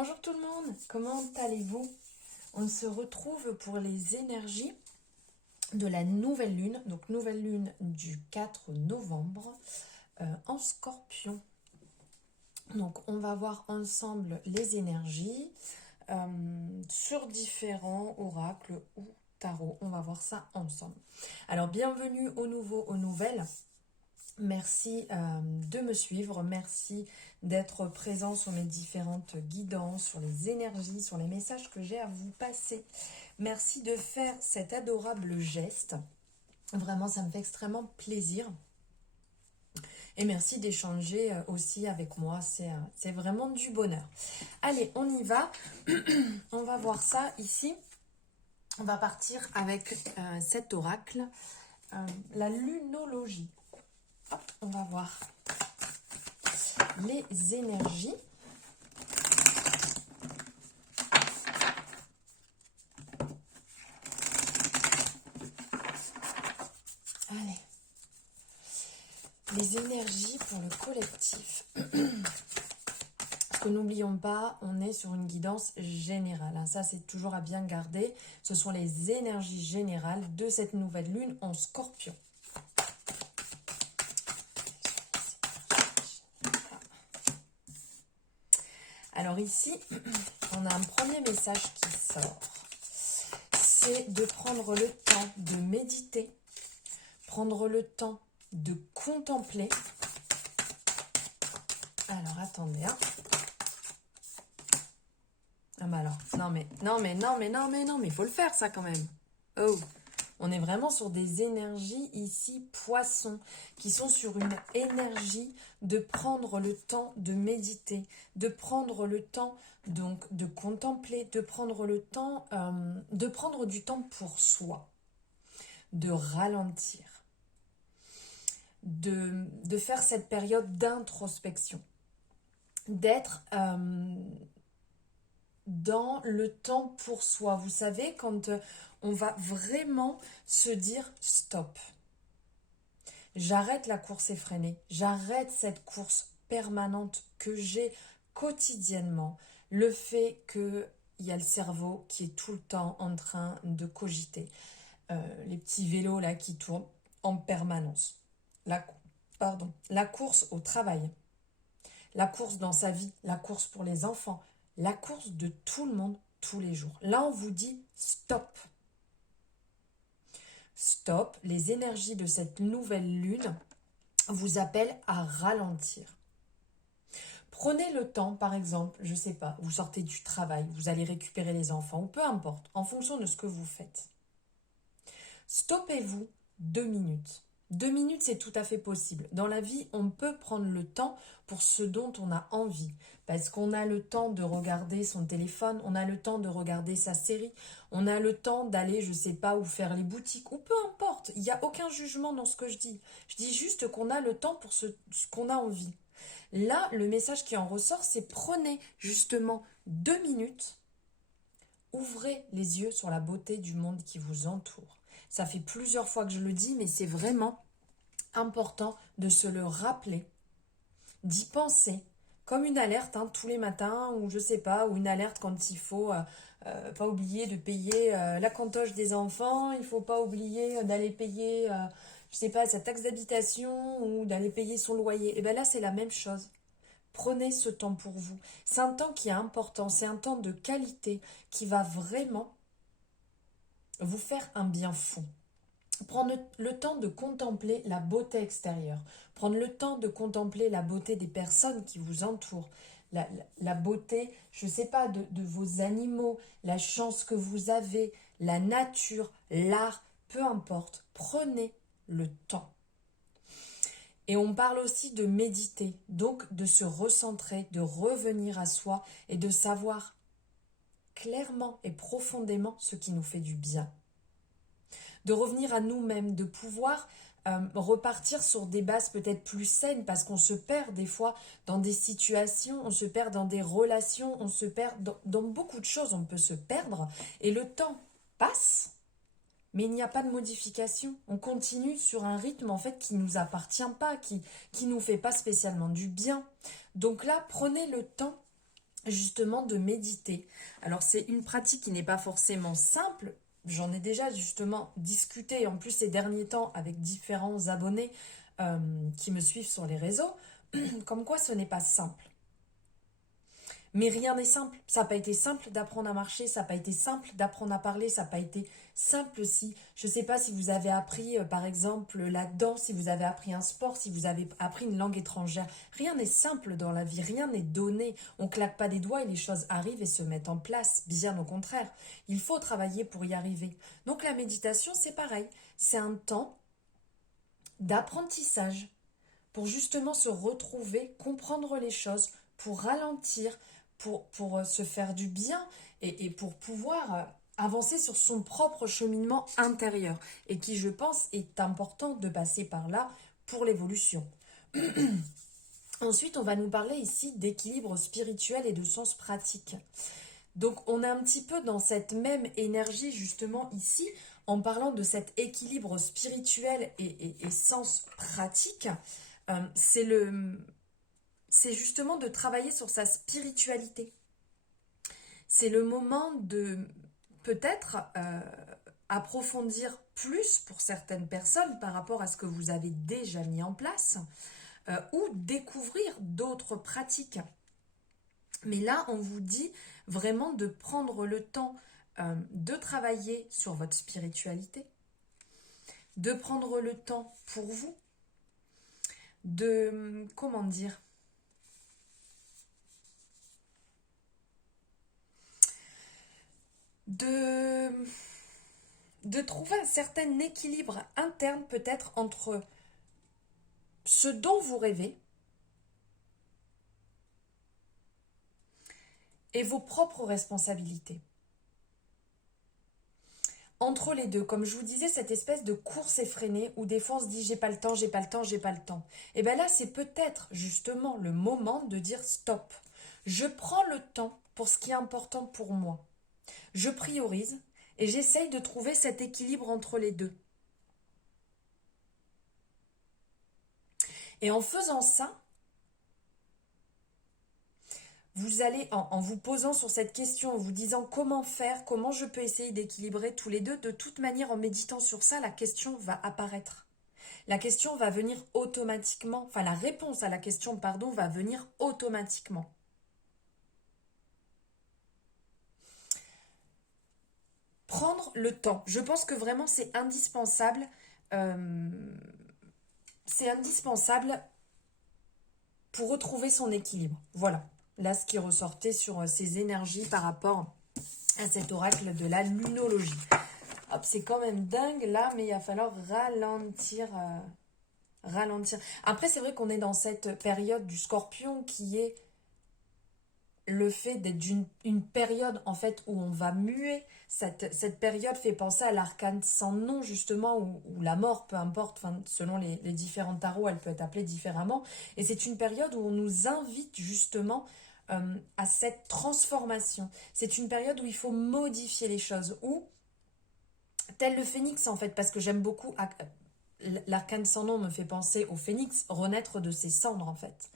Bonjour tout le monde, comment allez-vous? On se retrouve pour les énergies de la nouvelle lune, donc nouvelle lune du 4 novembre en Scorpion. Donc on va voir ensemble les énergies sur différents oracles ou tarots. On va voir ça ensemble. Alors bienvenue aux nouveaux, aux nouvelles. Merci de me suivre, merci d'être présent sur mes différentes guidances, sur les énergies, sur les messages que j'ai à vous passer. Merci de faire cet adorable geste. Vraiment, ça me fait extrêmement plaisir. Et merci d'échanger aussi avec moi, c'est vraiment du bonheur. Allez, on y va. On va voir ça ici. On va partir avec cet oracle, la lunologie. On va voir les énergies. Allez. Les énergies pour le collectif. Parce que n'oublions pas, on est sur une guidance générale. Ça, c'est toujours à bien garder. Ce sont les énergies générales de cette nouvelle lune en Scorpion. Alors ici, on a un premier message qui sort. C'est de prendre le temps de méditer, prendre le temps de contempler. Alors, attendez, hein. Ah bah alors, non mais il faut le faire ça quand même. Oh, on est vraiment sur des énergies ici, poissons, qui sont sur une énergie de prendre le temps de méditer, de prendre le temps donc de contempler, de prendre le temps, de prendre du temps pour soi, de ralentir, de faire cette période d'introspection, d'être dans le temps pour soi. Vous savez, quand on va vraiment se dire stop. J'arrête la course effrénée, j'arrête cette course permanente que j'ai quotidiennement. Le fait qu'il y a le cerveau qui est tout le temps en train de cogiter. Les petits vélos là qui tournent en permanence. La course au travail, la course dans sa vie, la course pour les enfants, la course de tout le monde tous les jours. Là, on vous dit stop. Stop, les énergies de cette nouvelle lune vous appellent à ralentir. Prenez le temps, par exemple, je ne sais pas, vous sortez du travail, vous allez récupérer les enfants, ou peu importe, en fonction de ce que vous faites. Stoppez-vous 2 minutes. 2 minutes, c'est tout à fait possible. Dans la vie, on peut prendre le temps pour ce dont on a envie. Parce qu'on a le temps de regarder son téléphone, on a le temps de regarder sa série, on a le temps d'aller, je sais pas, où faire les boutiques, ou peu importe. Il n'y a aucun jugement dans ce que je dis. Je dis juste qu'on a le temps pour ce qu'on a envie. Là, le message qui en ressort, c'est prenez justement 2 minutes, ouvrez les yeux sur la beauté du monde qui vous entoure. Ça fait plusieurs fois que je le dis, mais c'est vraiment important de se le rappeler, d'y penser, comme une alerte tous les matins, ou je sais pas, ou une alerte quand il faut pas oublier de payer la cantoche des enfants, il faut pas oublier d'aller payer, je sais pas, sa taxe d'habitation, ou d'aller payer son loyer. Et bien là, c'est la même chose. Prenez ce temps pour vous. C'est un temps qui est important, c'est un temps de qualité qui va vraiment vous faire un bien fou. Prendre le temps de contempler la beauté extérieure, prendre le temps de contempler la beauté des personnes qui vous entourent, la beauté, je ne sais pas, de vos animaux, la chance que vous avez, la nature, l'art, peu importe, prenez le temps. Et on parle aussi de méditer, donc de se recentrer, de revenir à soi et de savoir clairement et profondément ce qui nous fait du bien. De revenir à nous-mêmes, de pouvoir repartir sur des bases peut-être plus saines parce qu'on se perd des fois dans des situations, on se perd dans des relations, on se perd dans beaucoup de choses, on peut se perdre et le temps passe, mais il n'y a pas de modification. On continue sur un rythme en fait qui ne nous appartient pas, qui nous fait pas spécialement du bien. Donc là, prenez le temps justement de méditer. Alors c'est une pratique qui n'est pas forcément simple. J'en ai déjà justement discuté en plus ces derniers temps avec différents abonnés qui me suivent sur les réseaux, comme quoi ce n'est pas simple. Mais rien n'est simple. Ça n'a pas été simple d'apprendre à marcher, ça n'a pas été simple d'apprendre à parler, ça n'a pas été simple si, je ne sais pas si vous avez appris par exemple la danse, si vous avez appris un sport, si vous avez appris une langue étrangère. Rien n'est simple dans la vie, rien n'est donné. On ne claque pas des doigts et les choses arrivent et se mettent en place. Bien au contraire, il faut travailler pour y arriver. Donc la méditation, c'est pareil. C'est un temps d'apprentissage pour justement se retrouver, comprendre les choses, pour ralentir, pour se faire du bien et pour pouvoir avancer sur son propre cheminement intérieur et qui, je pense, est important de passer par là pour l'évolution. Ensuite, on va nous parler ici d'équilibre spirituel et de sens pratique. Donc, on est un petit peu dans cette même énergie justement ici, en parlant de cet équilibre spirituel et sens pratique. C'est justement de travailler sur sa spiritualité. C'est le moment de peut-être approfondir plus pour certaines personnes par rapport à ce que vous avez déjà mis en place ou découvrir d'autres pratiques. Mais là, on vous dit vraiment de prendre le temps de travailler sur votre spiritualité, de prendre le temps pour vous, de, comment dire, de trouver un certain équilibre interne peut-être entre ce dont vous rêvez et vos propres responsabilités. Entre les deux, comme je vous disais, cette espèce de course effrénée où des fois on se dit j'ai pas le temps, j'ai pas le temps, j'ai pas le temps. Et bien là, c'est peut-être justement le moment de dire stop. Je prends le temps pour ce qui est important pour moi. Je priorise et j'essaye de trouver cet équilibre entre les deux. Et en faisant ça, vous allez, en vous posant sur cette question, en vous disant comment faire, comment je peux essayer d'équilibrer tous les deux, de toute manière, en méditant sur ça, la question va apparaître. La question va venir automatiquement, enfin la réponse à la question, pardon, va venir automatiquement. Prendre le temps. Je pense que vraiment c'est indispensable. euh, c'est indispensable pour retrouver son équilibre. Voilà. Là, ce qui ressortait sur ces énergies par rapport à cet oracle de la lunologie. Hop, c'est quand même dingue là, mais il va falloir ralentir. Ralentir. Après, c'est vrai qu'on est dans cette période du scorpion qui est le fait d'être une période en fait où on va muer. Cette période fait penser à l'arcane sans nom justement, ou la mort, peu importe, selon les différents tarots, elle peut être appelée différemment. Et c'est une période où on nous invite justement à cette transformation. C'est une période où il faut modifier les choses, où, tel le phénix en fait, parce que j'aime beaucoup, l'arcane sans nom me fait penser au phénix, renaître de ses cendres en fait.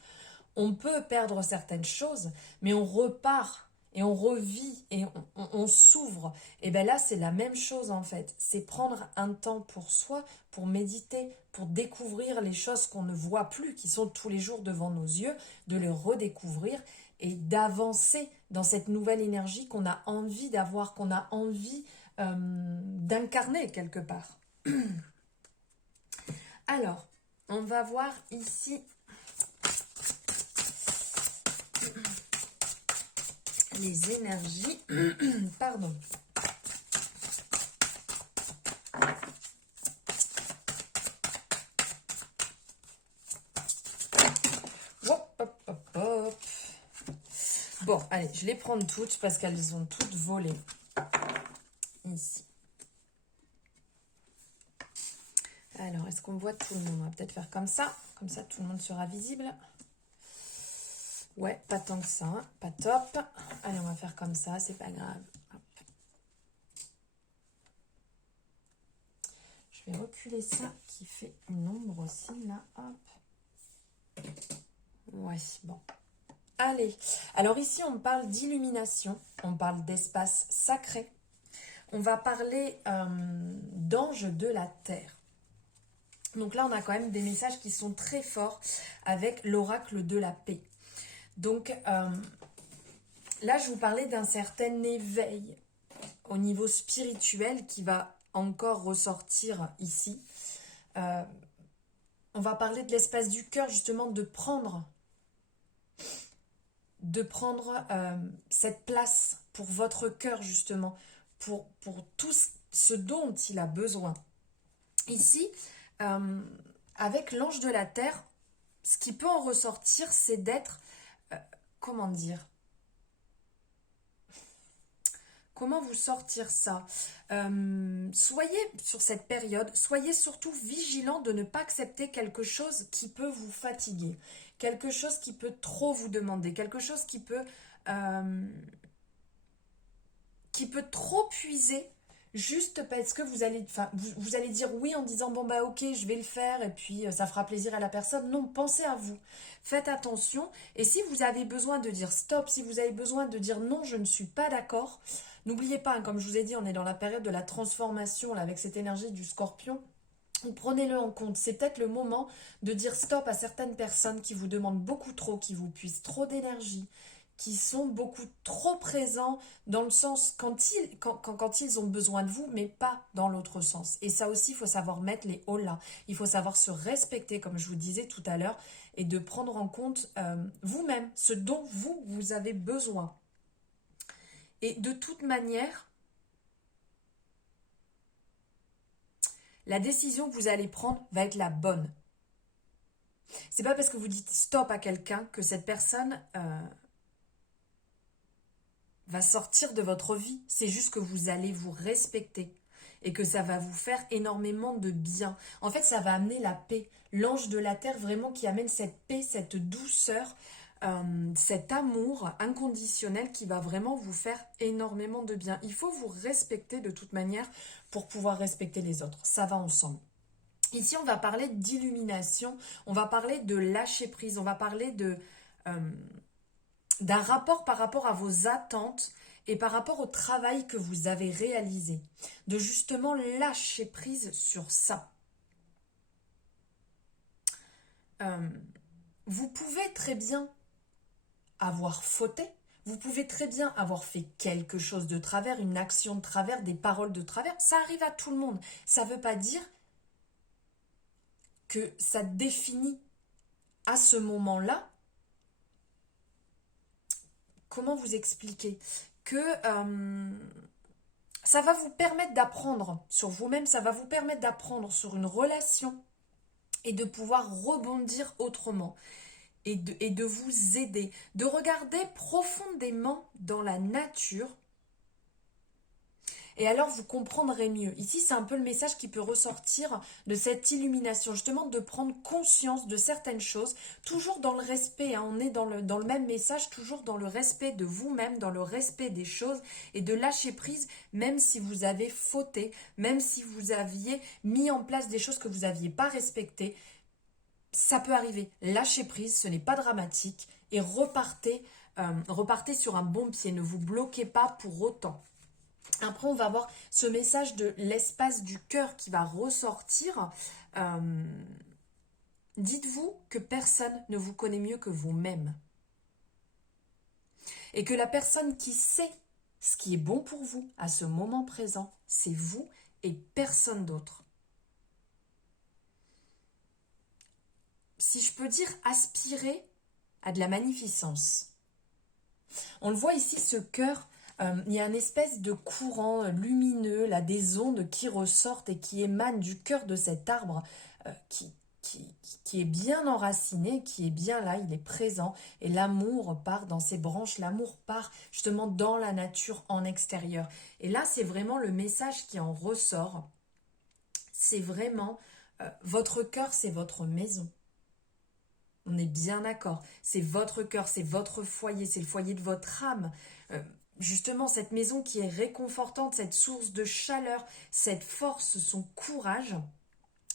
On peut perdre certaines choses, mais on repart et on revit et on s'ouvre. Et bien là, c'est la même chose en fait. C'est prendre un temps pour soi, pour méditer, pour découvrir les choses qu'on ne voit plus, qui sont tous les jours devant nos yeux, de les redécouvrir et d'avancer dans cette nouvelle énergie qu'on a envie d'avoir, qu'on a envie d'incarner quelque part. Alors, on va voir ici les énergies. Pardon. Hop, hop, hop, hop. Bon, allez, je les prends toutes parce qu'elles ont toutes volé. Ici. Alors, est-ce qu'on voit tout le monde? On va peut-être faire comme ça tout le monde sera visible. Ouais, pas tant que ça, hein. Pas top. Allez, on va faire comme ça, c'est pas grave. Hop. Je vais reculer ça qui fait une ombre aussi, là. Hop. Ouais, bon. Allez, alors ici on parle d'illumination, on parle d'espace sacré, on va parler d'ange de la terre. Donc là on a quand même des messages qui sont très forts avec l'oracle de la paix. Donc là je vous parlais d'un certain éveil au niveau spirituel qui va encore ressortir ici. On va parler de l'espace du cœur, justement, de prendre cette place pour votre cœur, justement, pour tout ce dont il a besoin. Ici, avec l'ange de la terre, ce qui peut en ressortir, c'est d'être, comment dire, comment vous sortir ça? Soyez sur cette période, soyez surtout vigilant de ne pas accepter quelque chose qui peut vous fatiguer, quelque chose qui peut trop vous demander, quelque chose qui peut trop puiser juste parce que vous allez dire oui en disant bon bah ok je vais le faire et puis ça fera plaisir à la personne. Non, pensez à vous, faites attention et si vous avez besoin de dire stop, si vous avez besoin de dire non je ne suis pas d'accord, n'oubliez pas, hein, comme je vous ai dit on est dans la période de la transformation là, avec cette énergie du scorpion. Prenez-le en compte, c'est peut-être le moment de dire stop à certaines personnes qui vous demandent beaucoup trop, qui vous puisent trop d'énergie, qui sont beaucoup trop présents dans le sens quand ils ont besoin de vous, mais pas dans l'autre sens. Et ça aussi, il faut savoir mettre les hauts là. Il faut savoir se respecter, comme je vous disais tout à l'heure, et de prendre en compte vous-même, ce dont vous avez besoin. Et de toute manière, la décision que vous allez prendre va être la bonne. C'est pas parce que vous dites stop à quelqu'un que cette personne va sortir de votre vie. C'est juste que vous allez vous respecter et que ça va vous faire énormément de bien. En fait, ça va amener la paix. L'ange de la terre vraiment qui amène cette paix, cette douceur, cet amour inconditionnel qui va vraiment vous faire énormément de bien. Il faut vous respecter de toute manière pour pouvoir respecter les autres. Ça va ensemble. Ici, on va parler d'illumination, on va parler de lâcher prise, on va parler d'un rapport par rapport à vos attentes et par rapport au travail que vous avez réalisé. De justement lâcher prise sur ça. Vous pouvez très bien avoir fauté, vous pouvez très bien avoir fait quelque chose de travers, une action de travers, des paroles de travers. Ça arrive à tout le monde. Ça ne veut pas dire que ça définit à ce moment-là, comment vous expliquer, que ça va vous permettre d'apprendre sur vous-même, ça va vous permettre d'apprendre sur une relation et de pouvoir rebondir autrement et de vous aider, de regarder profondément dans la nature. Et alors vous comprendrez mieux. Ici, c'est un peu le message qui peut ressortir de cette illumination, justement de prendre conscience de certaines choses, toujours dans le respect, hein. On est dans le même message, toujours dans le respect de vous-même, dans le respect des choses et de lâcher prise, même si vous avez fauté, même si vous aviez mis en place des choses que vous n'aviez pas respectées. Ça peut arriver. Lâchez prise, ce n'est pas dramatique et repartez sur un bon pied. Ne vous bloquez pas pour autant. Après, on va voir ce message de l'espace du cœur qui va ressortir. Dites-vous que personne ne vous connaît mieux que vous-même. Et que la personne qui sait ce qui est bon pour vous à ce moment présent, c'est vous et personne d'autre. Si je peux dire, aspirez à de la magnificence. On le voit ici, ce cœur. Il y a une espèce de courant lumineux, là, des ondes qui ressortent et qui émanent du cœur de cet arbre qui est bien enraciné, qui est bien là, il est présent. Et l'amour part dans ses branches, l'amour part justement dans la nature en extérieur. Et là, c'est vraiment le message qui en ressort. C'est vraiment, votre cœur, c'est votre maison. On est bien d'accord. C'est votre cœur, c'est votre foyer, c'est le foyer de votre âme. Justement, cette maison qui est réconfortante, cette source de chaleur, cette force, son courage,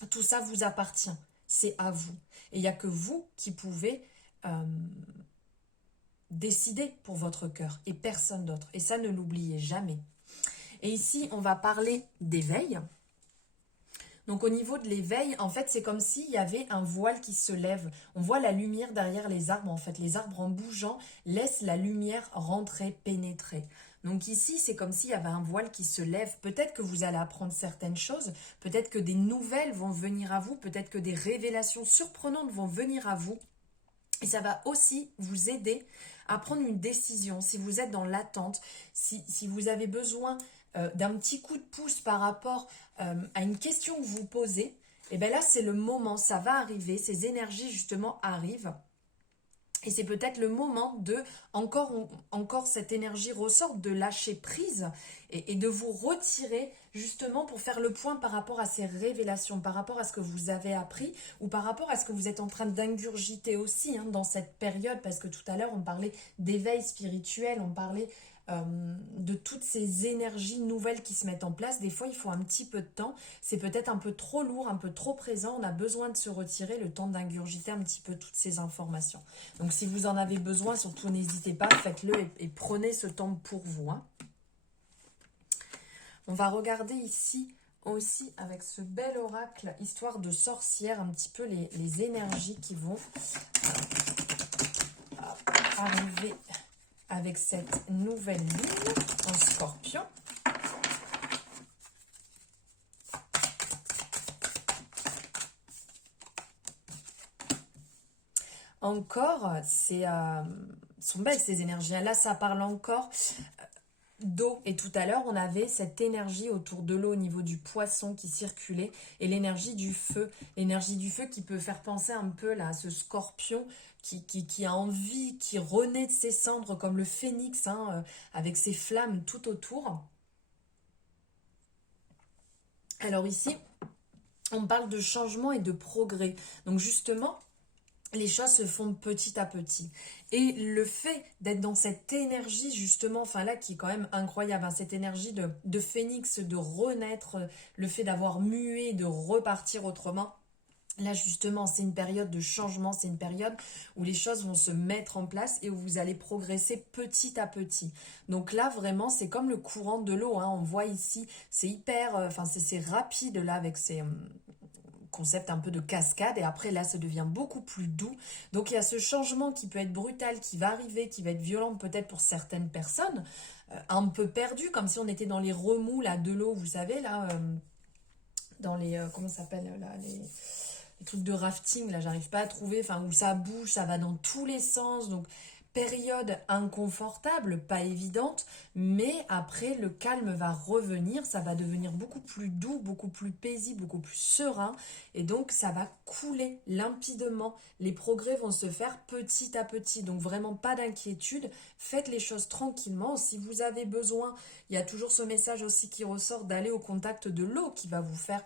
tout ça vous appartient. C'est à vous. Et il n'y a que vous qui pouvez décidez pour votre cœur et personne d'autre. Et ça, ne l'oubliez jamais. Et ici, on va parler d'éveil. Donc au niveau de l'éveil, en fait, c'est comme s'il y avait un voile qui se lève. On voit la lumière derrière les arbres. En fait, les arbres en bougeant laissent la lumière rentrer, pénétrer. Donc ici, c'est comme s'il y avait un voile qui se lève. Peut-être que vous allez apprendre certaines choses. Peut-être que des nouvelles vont venir à vous. Peut-être que des révélations surprenantes vont venir à vous. Et ça va aussi vous aider à prendre une décision. Si vous êtes dans l'attente, si vous avez besoin d'un petit coup de pouce par rapport à une question que vous posez, et bien là, c'est le moment, ça va arriver, ces énergies justement arrivent. Et c'est peut-être le moment de, encore cette énergie ressort, de lâcher prise et de vous retirer justement pour faire le point par rapport à ces révélations, par rapport à ce que vous avez appris ou par rapport à ce que vous êtes en train d'ingurgiter aussi dans cette période, parce que tout à l'heure on parlait d'éveil spirituel, on parlait de toutes ces énergies nouvelles qui se mettent en place. Des fois il faut un petit peu de temps, c'est peut-être un peu trop lourd, un peu trop présent, on a besoin de se retirer, le temps d'ingurgiter un petit peu toutes ces informations. Donc si vous en avez besoin, surtout n'hésitez pas, faites-le et prenez ce temps pour vous. On va regarder ici aussi avec ce bel oracle, histoire de sorcière, un petit peu les énergies qui vont arriver avec cette nouvelle lune en Scorpion. Encore, sont belles ces énergies. Là, ça parle encore d'eau. Et tout à l'heure, on avait cette énergie autour de l'eau au niveau du poisson qui circulait et l'énergie du feu. L'énergie du feu qui peut faire penser un peu là, à ce scorpion qui a envie, qui renaît de ses cendres comme le phénix, avec ses flammes tout autour. Alors ici, on parle de changement et de progrès. Donc justement, les choses se font petit à petit. Et le fait d'être dans cette énergie, justement, enfin là, qui est quand même incroyable, cette énergie de phénix, de renaître, le fait d'avoir mué, de repartir autrement. Là, justement, c'est une période de changement, c'est une période où les choses vont se mettre en place et où vous allez progresser petit à petit. Donc là, vraiment, c'est comme le courant de l'eau. On voit ici, c'est hyper, c'est rapide là avec ces concept un peu de cascade, et après là ça devient beaucoup plus doux. Donc il y a ce changement qui peut être brutal, qui va arriver, qui va être violent peut-être pour certaines personnes, un peu perdu, comme si on était dans les remous là de l'eau, vous savez là, dans les comment ça s'appelle là, les trucs de rafting là, j'arrive pas à trouver, enfin où ça bouge, ça va dans tous les sens. Donc période inconfortable, pas évidente, mais après le calme va revenir, ça va devenir beaucoup plus doux, beaucoup plus paisible, beaucoup plus serein, et donc ça va couler limpidement, les progrès vont se faire petit à petit, donc vraiment pas d'inquiétude, faites les choses tranquillement. Si vous avez besoin, il y a toujours ce message aussi qui ressort d'aller au contact de l'eau qui va vous faire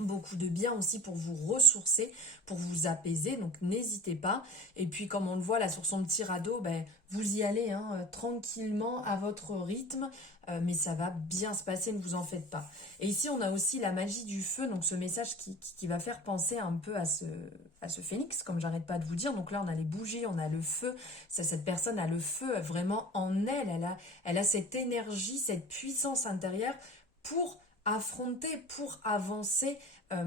beaucoup de bien aussi pour vous ressourcer, pour vous apaiser, donc n'hésitez pas. Et puis comme on le voit là sur son petit radeau, vous y allez tranquillement à votre rythme, mais ça va bien se passer, ne vous en faites pas. Et ici on a aussi la magie du feu, donc ce message qui va faire penser un peu à ce phénix, comme j'arrête pas de vous dire. Donc là on a les bougies, on a le feu, cette personne a le feu vraiment en elle, elle a cette énergie, cette puissance intérieure pour affronter, pour avancer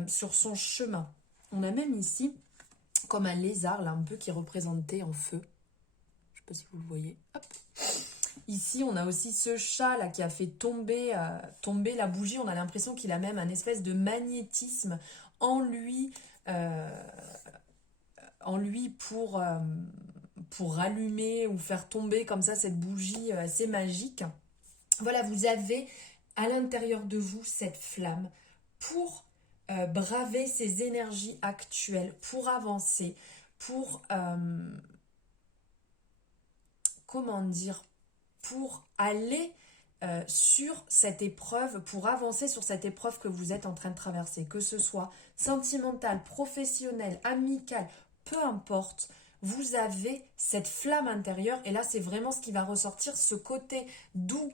sur son chemin. On a même ici comme un lézard là un peu qui est représenté en feu. Je sais pas si vous le voyez. Hop. Ici on a aussi ce chat là qui a fait tomber la bougie. On a l'impression qu'il a même un espèce de magnétisme en lui pour allumer ou faire tomber comme ça cette bougie assez magique. Voilà, vous avez à l'intérieur de vous cette flamme pour braver ces énergies actuelles, pour avancer, pour pour aller sur cette épreuve, pour avancer sur cette épreuve que vous êtes en train de traverser, que ce soit sentimentale, professionnelle, amicale, peu importe. Vous avez cette flamme intérieure, et là c'est vraiment ce qui va ressortir, ce côté doux,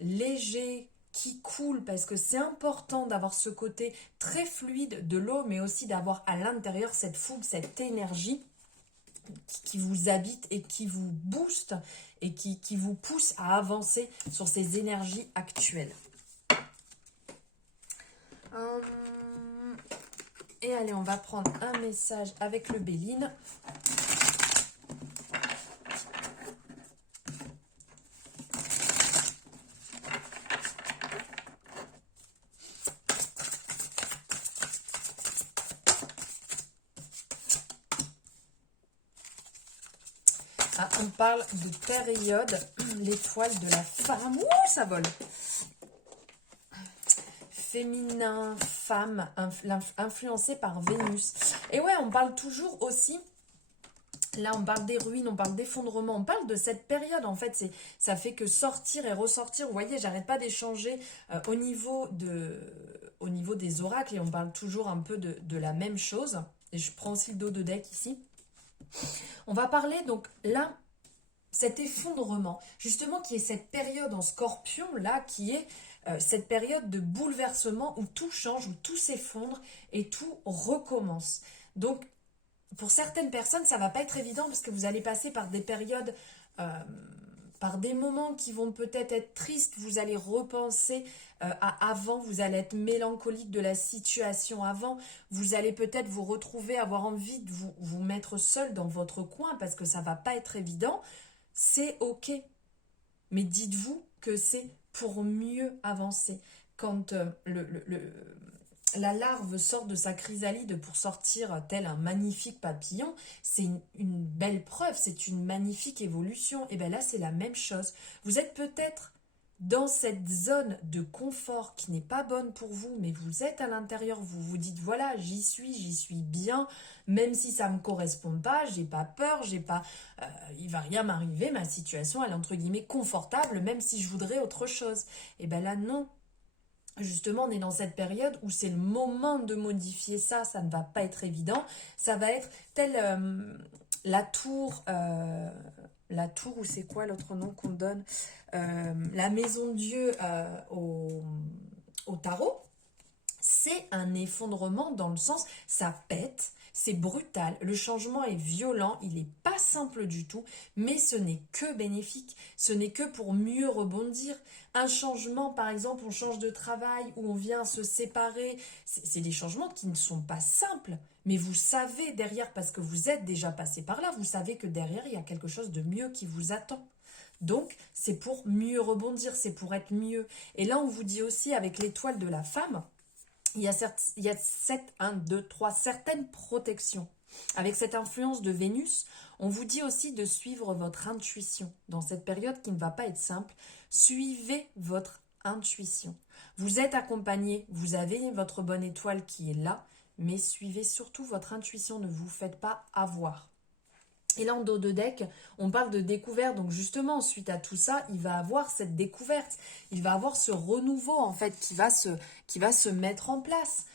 léger, qui coule, parce que c'est important d'avoir ce côté très fluide de l'eau, mais aussi d'avoir à l'intérieur cette fougue, cette énergie qui vous habite et qui vous booste et qui vous pousse à avancer sur ces énergies actuelles. Et allez, on va prendre un message avec le Béline. Ah, on parle de période, l'étoile de la femme. Ouh, ça vole. Féminin, femme, influencé par Vénus. Et ouais, on parle toujours aussi, là on parle des ruines, on parle d'effondrement, on parle de cette période en fait, ça fait que sortir et ressortir, vous voyez, j'arrête pas d'échanger au niveau des oracles et on parle toujours un peu de la même chose. Et je prends aussi le dos de deck ici. On va parler donc là, cet effondrement, justement qui est cette période en Scorpion là, qui est cette période de bouleversement où tout change, où tout s'effondre et tout recommence. Donc, pour certaines personnes, ça va pas être évident parce que vous allez passer par des périodes, par des moments qui vont peut-être être tristes. Vous allez repenser à avant, vous allez être mélancolique de la situation avant. Vous allez peut-être vous retrouver, avoir envie de vous mettre seul dans votre coin parce que ça va pas être évident. C'est ok. Mais dites-vous que c'est pour mieux avancer. Quand la larve sort de sa chrysalide pour sortir tel un magnifique papillon, c'est une belle preuve, c'est une magnifique évolution. Et bien là, c'est la même chose. Vous êtes peut-être dans cette zone de confort qui n'est pas bonne pour vous, mais vous êtes à l'intérieur, vous vous dites voilà, j'y suis bien, même si ça ne me correspond pas, j'ai pas peur, il va rien m'arriver, ma situation elle est entre guillemets confortable, même si je voudrais autre chose. Et ben là non, justement on est dans cette période où c'est le moment de modifier ça, ça ne va pas être évident, ça va être tel la tour ou c'est quoi l'autre nom qu'on donne, la maison Dieu au tarot, c'est un effondrement dans le sens, ça pète, c'est brutal, le changement est violent, il n'est pas simple du tout, mais ce n'est que bénéfique, ce n'est que pour mieux rebondir. Un changement, par exemple, on change de travail ou on vient se séparer, c'est des changements qui ne sont pas simples, mais vous savez derrière, parce que vous êtes déjà passé par là, vous savez que derrière, il y a quelque chose de mieux qui vous attend. Donc, c'est pour mieux rebondir, c'est pour être mieux. Et là, on vous dit aussi, avec l'étoile de la femme, il y a certaines protections. Avec cette influence de Vénus, on vous dit aussi de suivre votre intuition. Dans cette période qui ne va pas être simple, suivez votre intuition. Vous êtes accompagné, vous avez votre bonne étoile qui est là, mais suivez surtout votre intuition, ne vous faites pas avoir. Et là, en dos de deck, on parle de découverte. Donc justement, suite à tout ça, il va avoir cette découverte. Il va avoir ce renouveau, en fait, qui va se mettre en place.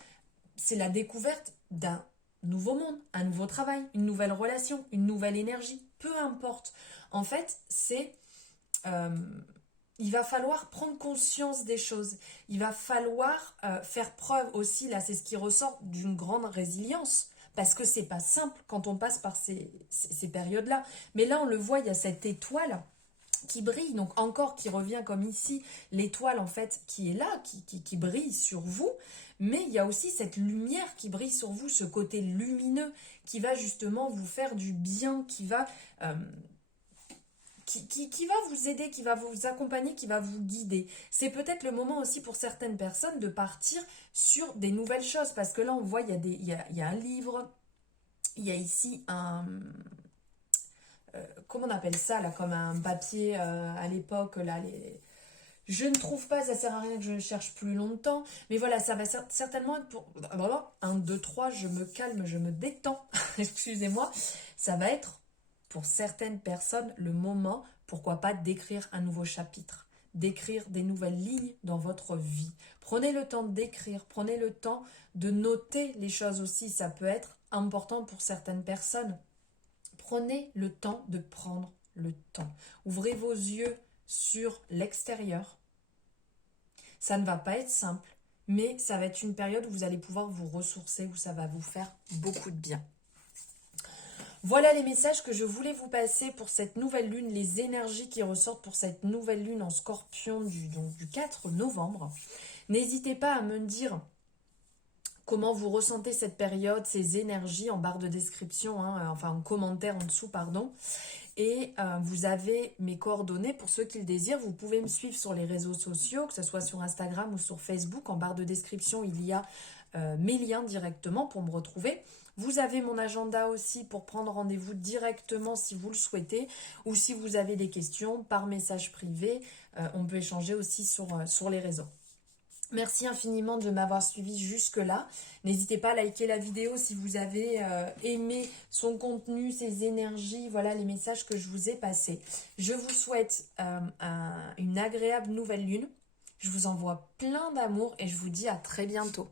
C'est la découverte d'un nouveau monde, un nouveau travail, une nouvelle relation, une nouvelle énergie. Peu importe. En fait, il va falloir prendre conscience des choses. Il va falloir faire preuve aussi, là, c'est ce qui ressort d'une grande résilience. Parce que c'est pas simple quand on passe par ces périodes-là. Mais là, on le voit, il y a cette étoile qui brille, donc encore qui revient comme ici, l'étoile en fait qui est là, qui brille sur vous, mais il y a aussi cette lumière qui brille sur vous, ce côté lumineux qui va justement vous faire du bien, qui va vous aider, qui va vous accompagner, qui va vous guider. C'est peut-être le moment aussi pour certaines personnes de partir sur des nouvelles choses, parce que là on voit, il y a un livre, il y a ici un... comment on appelle ça, là, comme un papier à l'époque, là, je ne trouve pas, ça sert à rien que je cherche plus longtemps, mais voilà, ça va certainement être pour... 1, 2, 3, je me calme, je me détends, excusez-moi, ça va être pour certaines personnes le moment, pourquoi pas, d'écrire un nouveau chapitre, d'écrire des nouvelles lignes dans votre vie. Prenez le temps d'écrire, prenez le temps de noter les choses aussi, ça peut être important pour certaines personnes. Prenez le temps de prendre le temps. Ouvrez vos yeux sur l'extérieur. Ça ne va pas être simple, mais ça va être une période où vous allez pouvoir vous ressourcer, où ça va vous faire beaucoup de bien. Voilà les messages que je voulais vous passer pour cette nouvelle lune, les énergies qui ressortent pour cette nouvelle lune en Scorpion du 4 novembre. N'hésitez pas à me dire comment vous ressentez cette période, ces énergies en barre de description, hein, enfin en commentaire en dessous, pardon. Et vous avez mes coordonnées pour ceux qui le désirent. Vous pouvez me suivre sur les réseaux sociaux, que ce soit sur Instagram ou sur Facebook. En barre de description, il y a mes liens directement pour me retrouver. Vous avez mon agenda aussi pour prendre rendez-vous directement si vous le souhaitez ou si vous avez des questions par message privé. On peut échanger aussi sur les réseaux. Merci infiniment de m'avoir suivi jusque-là. N'hésitez pas à liker la vidéo si vous avez aimé son contenu, ses énergies, voilà les messages que je vous ai passés. Je vous souhaite une agréable nouvelle lune. Je vous envoie plein d'amour et je vous dis à très bientôt.